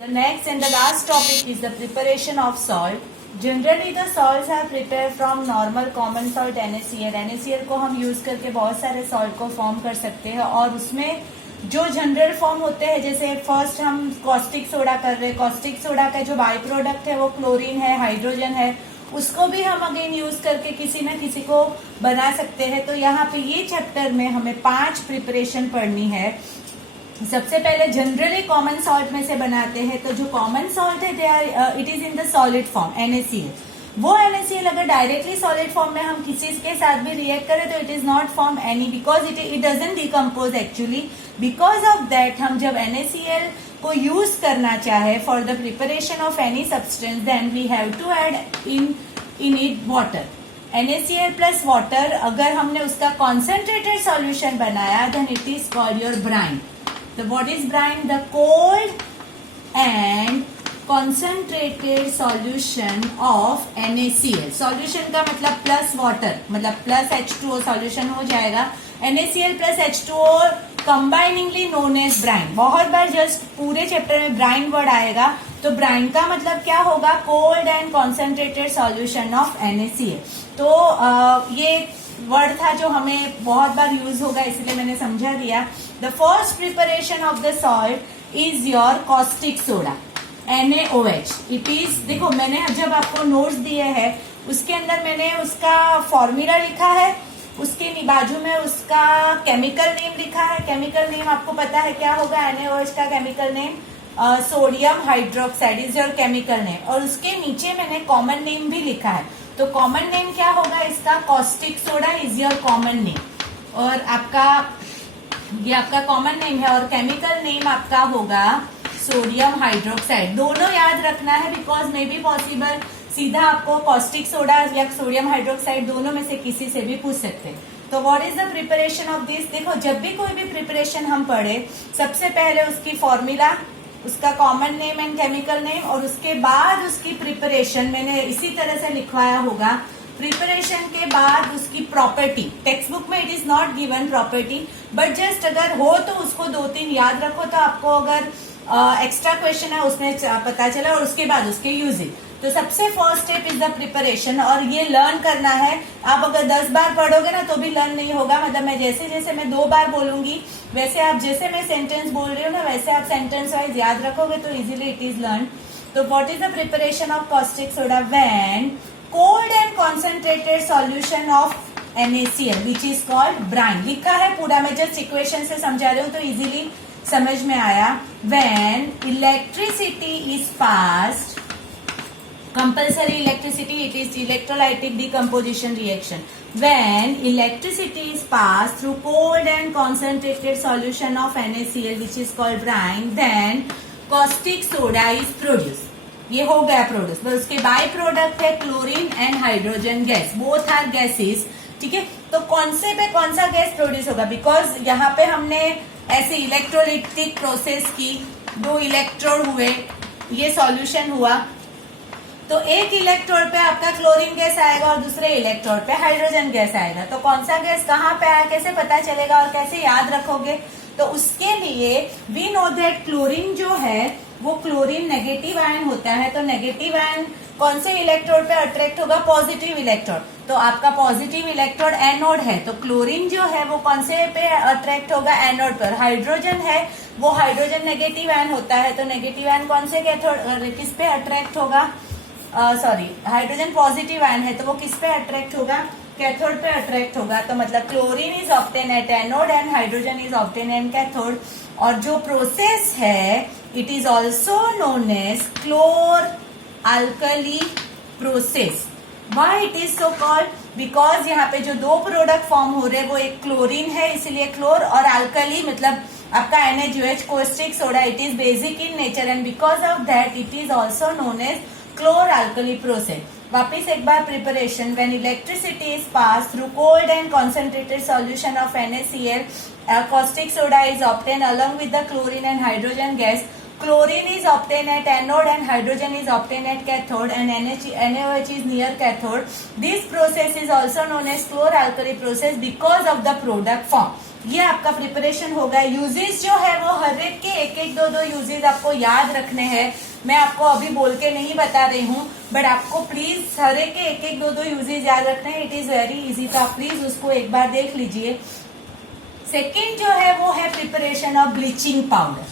The next and the last topic is the preparation of salt. Generally the salts are prepared from normal common salt NaCl. NaCl को हम use करके बहुत सारे salt को form कर सकते हैं और उसमें जो जनरल फॉर्म होते हैं, जैसे फर्स्ट हम कॉस्टिक सोडा कर रहे हैं, कॉस्टिक सोडा का जो बाई प्रोडक्ट है वो क्लोरीन है, हाइड्रोजन है, उसको भी हम अगेन यूज करके किसी न किसी को बना सकते हैं. तो यहाँ पे ये चैप्टर में हमें 5 प्रिपरेशन पढ़नी है. सबसे पहले जनरली कॉमन सॉल्ट में से बनाते हैं. तो जो कॉमन सॉल्ट है they are it is in the solid form NaCl. वो NaCl अगर डायरेक्टली सॉलिड फॉर्म में हम किसी के साथ भी रिएक्ट करें तो it is not form any because it doesn't decompose actually. Because of that हम जब NaCl को यूज करना चाहे for the preparation of any substance then we have to add in it water. NaCl plus water अगर हमने उसका concentrated solution बनाया then it is called your brine. So what is brine? The cold and concentrated solution of NaCl. Solution का मतलब plus water, मतलब plus H2O solution हो जाएगा. NaCl plus H2O combiningly known as brine. बहुत बार just पूरे chapter में brine word आएगा. तो ब्राइन का मतलब क्या होगा? Cold and concentrated solution of NaCl. तो ये वर्ड था जो हमें बहुत बार यूज होगा, इसलिए मैंने समझा दिया. The first preparation of the salt is your caustic soda NaOH. It is, देखो मैंने जब आपको नोट्स दिए हैं उसके अंदर मैंने उसका फॉर्मूला लिखा है, उसके बाजू में उसका केमिकल नेम लिखा है. केमिकल नेम आपको पता है क्या होगा? NaOH का chemical name sodium hydroxide is your chemical name. और उसके नीचे मैंने कॉमन नेम भी लिखा है. तो कॉमन नेम क्या होगा इसका? Caustic soda is your common name. और आपका ये आपका कॉमन नेम है और केमिकल नेम आपका होगा सोडियम हाइड्रोक्साइड. दोनों याद रखना है बिकॉज मे बी पॉसिबल सीधा आपको कॉस्टिक सोडा या सोडियम हाइड्रोक्साइड दोनों में से किसी से भी पूछ सकते हैं. तो what is the preparation of this? देखो जब भी कोई भी प्रिपरेशन हम पढ़े सबसे पहले उसकी फॉर्मूला, उसका common name and chemical name और उसके बाद उसकी प्रिपरेशन मैंने इसी तरह से लिखवाया होगा. प्रिपरेशन के बाद उसकी प्रॉपर्टी. टेक्स्ट बुक में it is not given property but just अगर हो तो उसको 2-3 याद रखो तो आपको अगर एक्स्ट्रा क्वेश्चन है उसमें पता चला. और उसके बाद उसके यूजिंग. तो सबसे first step is the preparation और ये लर्न करना है. आप अगर 10 बार पढ़ोगे ना तो भी लर्न नहीं होगा. मतलब मैं जैसे जैसे मैं 2 बार बोलूंगी वैसे आप, जैसे मैं सेंटेंस बोल रही हूँ ना वैसे आप सेंटेंस वाइज याद रखोगे तो इजीली इट इज लर्न. तो what is the preparation of caustic soda? When cold and concentrated solution of NaCl which is called brine. लिखा है पूरा, मैं जस्ट इक्वेशन से समझा रही हूँ तो इजीली समझ में आया. When electricity is passed, compulsory electricity, it is electrolytic decomposition reaction. When electricity is passed through cold and concentrated solution of NaCl which is called brine, then caustic soda is produced. ये हो गया produce. बस उसके by product है chlorine and hydrogen gas. Both are gases. ठीक है. तो कौन से पे कौन सा गैस प्रोड्यूस होगा? बिकॉज यहाँ पे हमने ऐसे इलेक्ट्रोलिटिक प्रोसेस की, 2 इलेक्ट्रोड हुए, ये सॉल्यूशन हुआ. तो एक इलेक्ट्रोड पे आपका क्लोरीन गैस आएगा और दूसरे इलेक्ट्रोड पे हाइड्रोजन गैस आएगा. तो कौन सा गैस कहाँ पे आया कैसे पता चलेगा और कैसे याद रखोगे? तो उसके लिए वी नो दैट क्लोरीन जो है वो क्लोरीन नेगेटिव आयन होता है. तो नेगेटिव आयन कौन से इलेक्ट्रोड पे अट्रैक्ट होगा? Positive electrode. तो आपका पॉजिटिव इलेक्ट्रोड एनोड है तो क्लोरीन जो है वो कौन से पे अट्रैक्ट होगा? एनोड पर. हाइड्रोजन है वो हाइड्रोजन नेगेटिव आयन होता है तो नेगेटिव आयन कौन से कैथोड किस पे अट्रैक्ट होगा? हाइड्रोजन पॉजिटिव आयन है तो वो किस पे अट्रैक्ट होगा? कैथोड पे अट्रैक्ट होगा. तो मतलब chlorine is obtain at anode and hydrogen is obtain at cathode. और जो प्रोसेस है it is also known as chlor alkali process. Why it is so called? Because यहाँ पे जो 2 प्रोडक्ट फॉर्म हो रहे हैं वो एक क्लोरीन है इसलिए क्लोर, और अल्कली मतलब आपका NaOH caustic soda. It is basic in nature and because of that it is also known as chlor alkali process. वापिस एक बार preparation. When electricity is pass through cold and concentrated solution of NaCl, caustic soda is obtained along with the chlorine and hydrogen gas. Chlorine is obtained at anode and hydrogen is obtained at cathode and NaOH is near cathode. This process is also known as chlor-alkali process because of the product form. ये आपका preparation हो गया। Uses जो है वो हर एक के एक एक दो यूजेस आपको याद रखने हैं। मैं आपको अभी बोल के नहीं बता रही हूँ, बट आपको प्लीज हर एक के एक एक दो यूजेस याद रखने हैं। इट इज वेरी इजी, तो आप प्लीज उसको एक बार देख लीजिए। सेकेंड जो है वो है preparation of bleaching powder.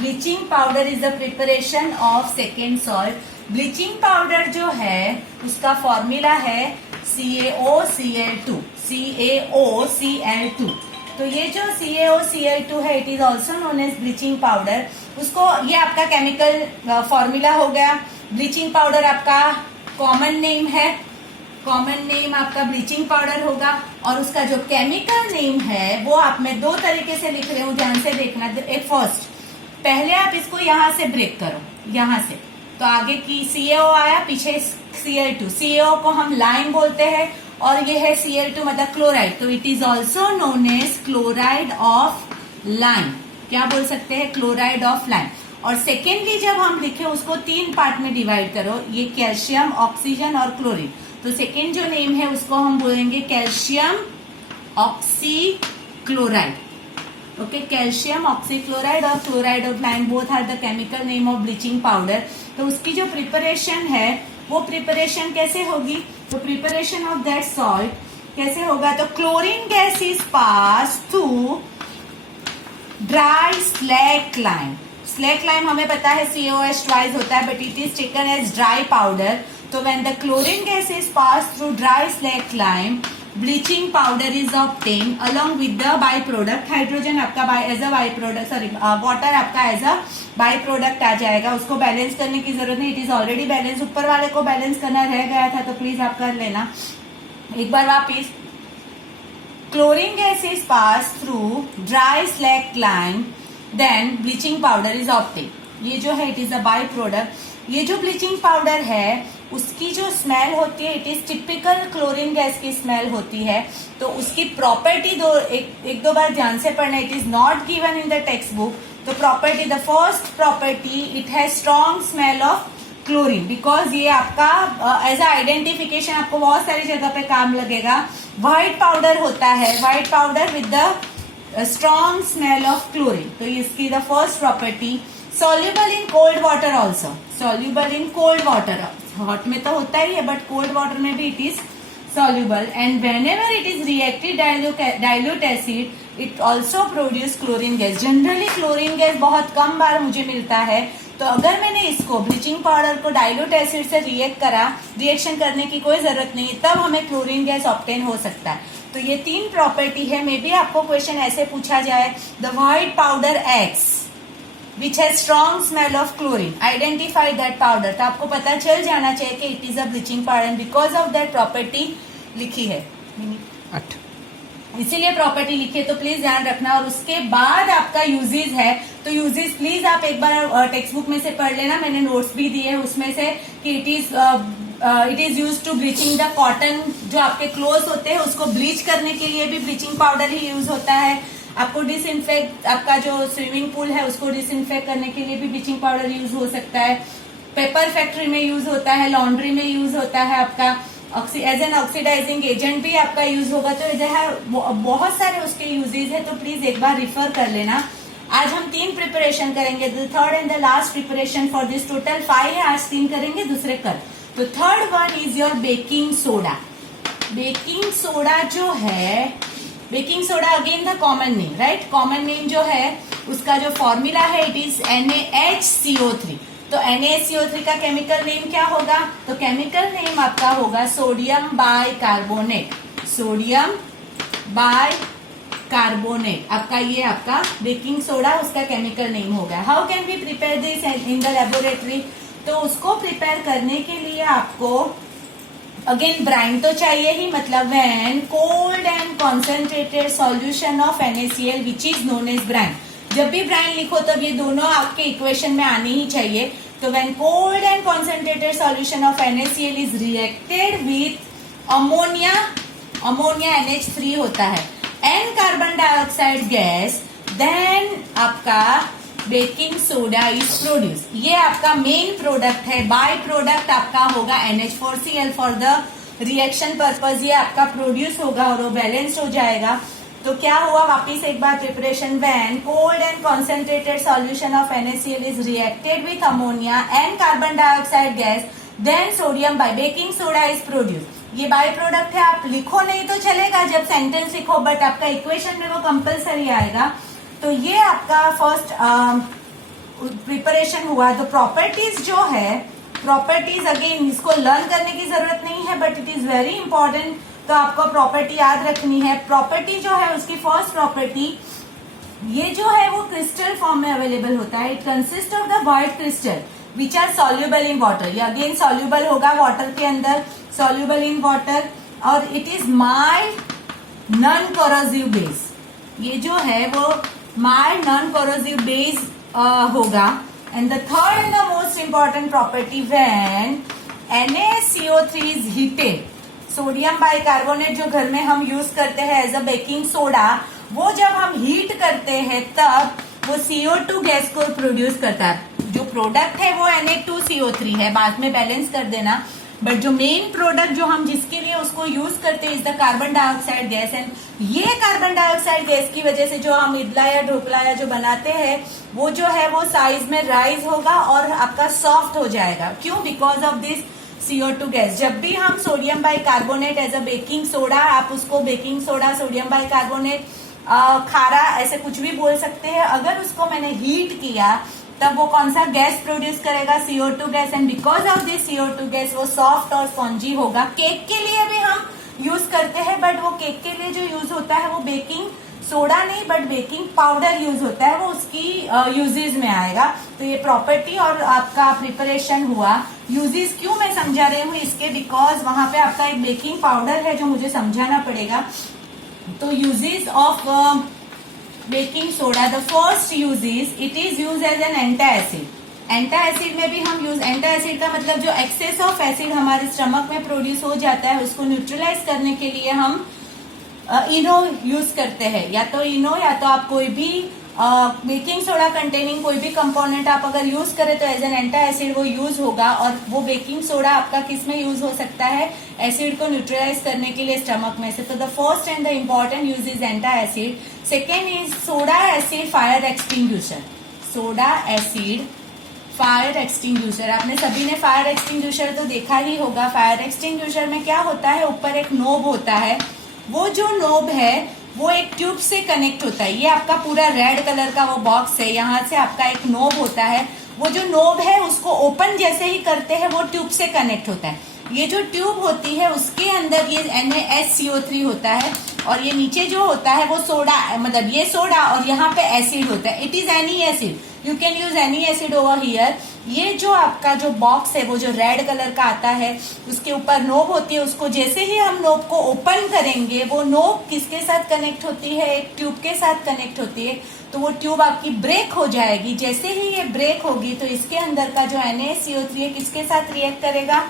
Bleaching powder is the preparation of second salt. Bleaching powder जो है उसका फॉर्मूला है CaOCl2। CaOCl2। तो ये जो CaOCl2 है, it is also known as bleaching powder. उसको, ये आपका केमिकल फॉर्मूला हो गया। ब्लीचिंग पाउडर आपका कॉमन नेम है, कॉमन नेम आपका ब्लीचिंग पाउडर होगा। और उसका जो केमिकल नेम है वो आप, मैं दो तरीके से लिख रही हूँ, ध्यान से देखना। एक फर्स्ट, पहले आप इसको यहां से ब्रेक करो, यहां से, तो आगे की CaO आया, पीछे Cl2। CaO को हम लाइम बोलते हैं और ये है Cl2 मतलब क्लोराइड। तो it is also known as chloride of lime. क्या बोल सकते हैं? Chloride of lime. और सेकेंडली जब हम लिखे उसको 3 पार्ट में डिवाइड करो, ये कैल्शियम, ऑक्सीजन और क्लोरीन। तो सेकेंड जो नेम है उसको हम बोलेंगे calcium oxychloride. Okay, calcium oxychloride और chloride of lime both are the chemical name of bleaching powder. तो उसकी जो प्रिपरेशन है वो प्रिपरेशन कैसे होगी? तो प्रिपरेशन ऑफ दैट सॉल्ट कैसे होगा? तो chlorine gas is pass through dry slack lime. Slack lime हमें पता है CaOH ट्वाइस होता है, but it is taken as dry powder. तो when the chlorine gas is pass through dry slack lime, bleaching powder is obtain along with the by product. Hydrogen आपका as a by product, sorry water आपका as a by product आ जाएगा। उसको balance करने की जरूरत नहीं, it is already balance. ऊपर वाले को बैलेंस करना रह गया था, तो प्लीज आप कर लेना एक बार वापिस। Chlorine gas is pass through dry slack lime, then bleaching powder is obtain. ये जो है it is a by product. ये जो ब्लीचिंग पाउडर है उसकी जो स्मेल होती है, it is typical chlorine gas की स्मेल होती है। तो उसकी प्रॉपर्टी एक दो बार ध्यान से पढ़ना, it is not given in the text book. तो property, the first property, it has strong smell of chlorine, because ये आपका एज अ आइडेंटिफिकेशन आपको बहुत सारी जगह पे काम लगेगा। व्हाइट पाउडर होता है, white powder with the strong smell of chlorine. तो इसकी the first property. Soluble in cold water also, soluble in cold water. Hot में तो होता ही है, बट कोल्ड वाटर में भी it is soluble, and whenever it is reacted dilute acid, it also produce chlorine gas. Generally chlorine gas बहुत कम बार मुझे मिलता है, तो अगर मैंने इसको ब्लीचिंग पाउडर को डाइल्यूट एसिड से रिएक्ट करा, रिएक्शन करने की कोई जरूरत नहीं, तब हमें क्लोरीन गैस ऑब्टेन हो सकता है। तो ये 3 प्रॉपर्टी है। मे बी आपको क्वेश्चन ऐसे पूछा जाए, the white powder x which has strong smell of chlorine, identify that powder, तो आपको पता चल जाना चाहिए कि it is a bleaching powder and because of that property लिखी है, इसीलिए प्रॉपर्टी लिखी है, तो प्लीज ध्यान रखना। और उसके बाद आपका यूजेस है, तो यूजेस प्लीज आप एक बार टेक्स्ट बुक में से पढ़ लेना, मैंने नोट्स भी दिए हैं उसमें से कि it is use to bleaching the cotton. जो आपके क्लोथ होते हैं उसको ब्लीच करने के लिए भी ब्लीचिंग पाउडर ही यूज होता है। आपको डिसइंफेक्ट, आपका जो स्विमिंग पूल है उसको डिसइंफेक्ट करने के लिए भी ब्लीचिंग पाउडर यूज हो सकता है। पेपर फैक्ट्री में यूज होता है, लॉन्ड्री में यूज होता है, आपका एज एन ऑक्सीडाइजिंग एजेंट भी आपका यूज होगा। तो जो है बहुत सारे उसके यूजेज है, तो प्लीज एक बार रिफर कर लेना। आज हम 3 प्रिपरेशन करेंगे, the third and the last preparation for this, total 5 है, आज 3 करेंगे, दूसरे कल। तो third one is your baking soda. Baking soda जो है, baking soda again the common name, right. Common name जो है उसका जो फॉर्मूला है इट इज NaHCO3। तो NaHCO3 का केमिकल नेम क्या होगा? तो केमिकल नेम आपका होगा सोडियम बाइकार्बोनेट। सोडियम बाइकार्बोनेट आपका, ये आपका बेकिंग सोडा उसका केमिकल नेम होगा। How can we prepare this in the laboratory? तो उसको प्रिपेयर करने के लिए आपको अगेन ब्राइन तो चाहिए ही, मतलब when cold and concentrated solution of NaCl which is known as brine. जब भी ब्राइन लिखो तब ये दोनों आपके इक्वेशन में आनी ही चाहिए। तो when cold and concentrated solution of NaCl is reacted with ammonia, ammonia NH3 होता है, and carbon dioxide gas, then आपका बेकिंग सोडा इज प्रोड्यूस। ये आपका मेन प्रोडक्ट है। बाय प्रोडक्ट आपका होगा NH4Cl for the reaction purpose. ये आपका प्रोड्यूस होगा और वो बैलेंस हो जाएगा। तो क्या हुआ वापिस एक बार preparation, when cold and concentrated solution of NaCl is reacted with ammonia and carbon dioxide gas, then sodium by baking soda is produce. ये बाई प्रोडक्ट है, आप लिखो नहीं तो चलेगा जब सेंटेंस लिखो, बट आपका इक्वेशन में वो कंपल्सरी आएगा। तो ये आपका फर्स्ट प्रिपरेशन हुआ। तो प्रॉपर्टीज जो है, प्रॉपर्टीज अगेन इसको लर्न करने की जरूरत नहीं है, but it is very important. तो आपको प्रॉपर्टी याद रखनी है। प्रॉपर्टी जो है उसकी फर्स्ट प्रॉपर्टी, ये जो है वो क्रिस्टल फॉर्म में अवेलेबल होता है। It consist of the white crystal which are soluble in water. ये अगेन सॉल्यूबल होगा वाटर के अंदर, सॉल्यूबल इन वाटर, और it is mild non corrosive base. ये जो है वो माइल्ड नॉन कोरोसिव बेस होगा। And the third and the most important property, when NaCO3 is heated, sodium bicarbonate जो घर में हम यूज करते हैं एज अ बेकिंग सोडा, वो जब हम हीट करते हैं तब वो CO2 गैस को प्रोड्यूस करता है। जो प्रोडक्ट है वो Na2CO3 है, बाद में बैलेंस कर देना, बट जो मेन प्रोडक्ट जो हम जिसके लिए उसको यूज करते हैं is the carbon dioxide gas. And ये कार्बन डाइऑक्साइड गैस की वजह से जो हम इडला या ढोकला या जो बनाते हैं वो जो है वो साइज में राइज होगा और आपका सॉफ्ट हो जाएगा। क्यों? Because of this CO2 gas. जब भी हम sodium bicarbonate as a baking soda, आप उसको बेकिंग सोडा, सोडियम बाइकार्बोनेट, खारा, ऐसे कुछ भी बोल सकते हैं, अगर उसको मैंने हीट किया तब वो कौन सा गैस प्रोड्यूस करेगा? CO2 gas. And because of this CO2 gas वो सॉफ्ट और स्पॉन्जी होगा। केक के लिए भी हम यूज करते हैं, बट वो केक के लिए जो यूज होता है वो बेकिंग सोडा नहीं बट बेकिंग पाउडर यूज होता है, वो उसकी यूजेस में आएगा। तो ये प्रॉपर्टी और आपका प्रिपरेशन हुआ। यूजेस क्यों मैं समझा रही हूँ इसके, बिकॉज वहां पे आपका एक बेकिंग पाउडर है जो मुझे समझाना पड़ेगा। तो uses of baking soda, the first uses, it is use as an antacid. Antacid में भी हम यूज, एंटासिड का मतलब जो एक्सेस ऑफ एसिड हमारे स्टमक में प्रोड्यूस हो जाता है उसको न्यूट्रलाइज करने के लिए हम इनो यूज करते हैं। या तो इनो या तो आप कोई भी बेकिंग सोडा कंटेनिंग कोई भी कंपोनेंट आप अगर यूज करें तो एज एन एंटासिड वो यूज होगा। और वो बेकिंग सोडा आपका किस में यूज हो सकता है? एसिड को न्यूट्रलाइज करने के लिए स्टमक में से। तो the first and the important use is antacid. Second is soda acid fire extinguisher. Soda acid fire extinguisher, आपने सभी ने फायर एक्सटिंग्विशर तो देखा ही होगा। फायर एक्सटिंग्विशर में क्या होता है? ऊपर एक नोब होता है, वो जो नोब है वो एक ट्यूब से कनेक्ट होता है। ये आपका पूरा रेड कलर का वो बॉक्स है, यहाँ से आपका एक नोब होता है। वो जो नोब है उसको ओपन जैसे ही करते हैं वो ट्यूब से कनेक्ट होता है। ये जो ट्यूब होती है उसके अंदर ये NaSCO3 होता है, और ये नीचे जो होता है वो सोडा, मतलब ये सोडा और यहाँ पे एसिड होता है। It is any acid, you can use any acid over here. ये जो आपका जो बॉक्स है वो जो रेड कलर का आता है उसके ऊपर नोब होती है। उसको जैसे ही हम नोब को ओपन करेंगे वो नोब किसके साथ कनेक्ट होती है? एक ट्यूब के साथ कनेक्ट होती है। तो वो ट्यूब आपकी ब्रेक हो जाएगी। जैसे ही ये ब्रेक होगी तो इसके अंदर का जो NaCO3 है किसके साथ रिएक्ट करेगा?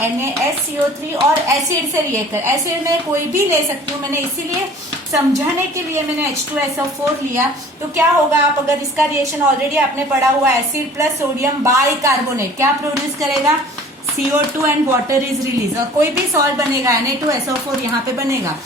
NaSCO3 और एसिड से रिएक्ट कर। एसिड में कोई भी ले सकती हूँ, मैंने इसीलिए समझाने के लिए मैंने H2SO4 लिया। तो क्या होगा, आप अगर इसका रिएक्शन ऑलरेडी आपने पढ़ा हुआ, एसिड प्लस सोडियम बाइकार्बोनेट क्या प्रोड्यूस करेगा? CO2 and water is release. और कोई भी सॉल्ट बनेगा, Na2SO4 यहाँ पे बनेगा।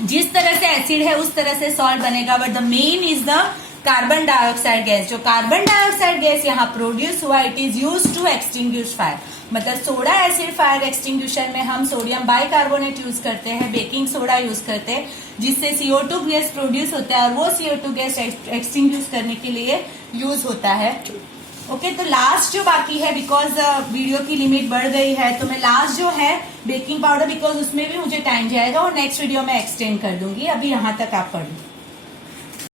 जिस तरह से एसिड है उस तरह से सॉल्ट बनेगा, but the main is the carbon dioxide gas. जो कार्बन डाइऑक्साइड गैस यहाँ प्रोड्यूस हुआ, it is use to extinguish fire. मतलब सोडा एसिड फायर एक्सटिंग्विशर में हम सोडियम बाइकार्बोनेट यूज करते हैं, बेकिंग सोडा यूज करते हैं, जिससे CO2 गैस प्रोड्यूस होता है और वो CO2 गैस एक्सटिंग्विश करने के लिए यूज होता है। ओके, तो लास्ट जो बाकी है, बिकॉज वीडियो की लिमिट बढ़ गई है, तो मैं लास्ट जो है बेकिंग पाउडर, बिकॉज उसमें भी मुझे टाइम जाएगा और नेक्स्ट वीडियो में एक्सटेंड कर दूंगी। अभी यहाँ तक आप पढ़ लो।